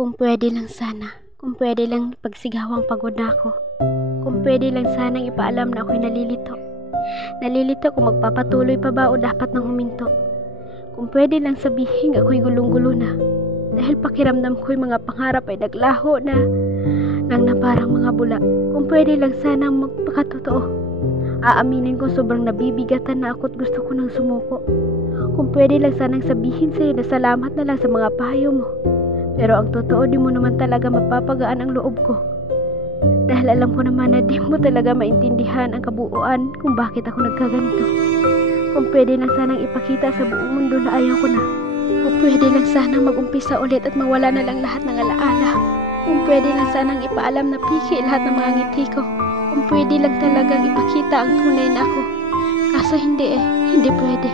Kung pwede lang sana, kung pwede lang pagsigawang pagod na ako. Kung pwede lang sanang ipaalam na ako'y nalilito. Nalilito kung magpapatuloy pa ba o dapat nang huminto. Kung pwede lang sabihin ako'y gulong-gulo na. Dahil pakiramdam ko'y mga pangarap ay naglaho na lang na parang mga bula. Kung pwede lang sanang magpakatotoo. Aaminin ko sobrang nabibigatan na ako't gusto ko nang sumuko. Kung pwede lang sanang sabihin sa'yo na salamat na lang sa mga payo mo. Pero ang totoo, di mo naman talaga mapapagaan ang loob ko. Dahil alam ko naman na di mo talaga maintindihan ang kabuuan kung bakit ako nagkaganito. Kung pwede lang sanang ipakita sa buong mundo na ayaw ko na. Kung pwede lang sanang mag-umpisa ulit at mawala na lang lahat ng alaala. Kung pwede lang sanang ipaalam na piki lahat ng mga ngiti ko. Kung pwede lang talagang ipakita ang tunay na ako. Kaso hindi pwede.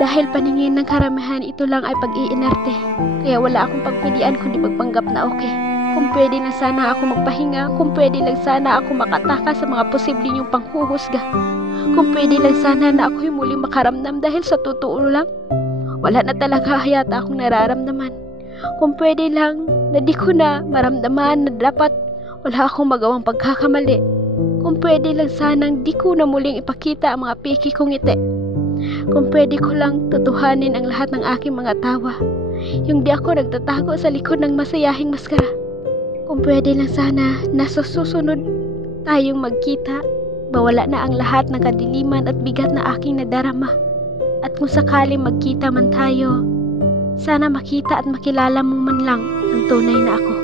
Dahil paningin ng karamihan, ito lang ay pag-iinarte. Kaya wala akong pagpilian kundi magpanggap na okay. Kung pwede lang sana ako magpahinga. Kung pwede lang sana ako makatakas sa mga posible niyong panghuhusga. Kung pwede lang sana na ako'y muling makaramdam dahil sa totoo lang, wala na talaga yata akong nararamdaman. Kung pwede lang na di ko na maramdaman na dapat wala akong magawang pagkakamali. Kung pwede lang sanang di ko na muling ipakita ang mga piki kong ngiti. Kung pwede ko lang tutuhanin ang lahat ng aking mga tawa. Yung di ako nagtatago sa likod ng masayahing maskara. Kung pwede lang sana na sa susunod tayong magkita, mawala na ang lahat ng kadiliman at bigat na aking nadarama. At kung sakaling magkita man tayo, sana makita at makilala mo man lang ang tunay na ako.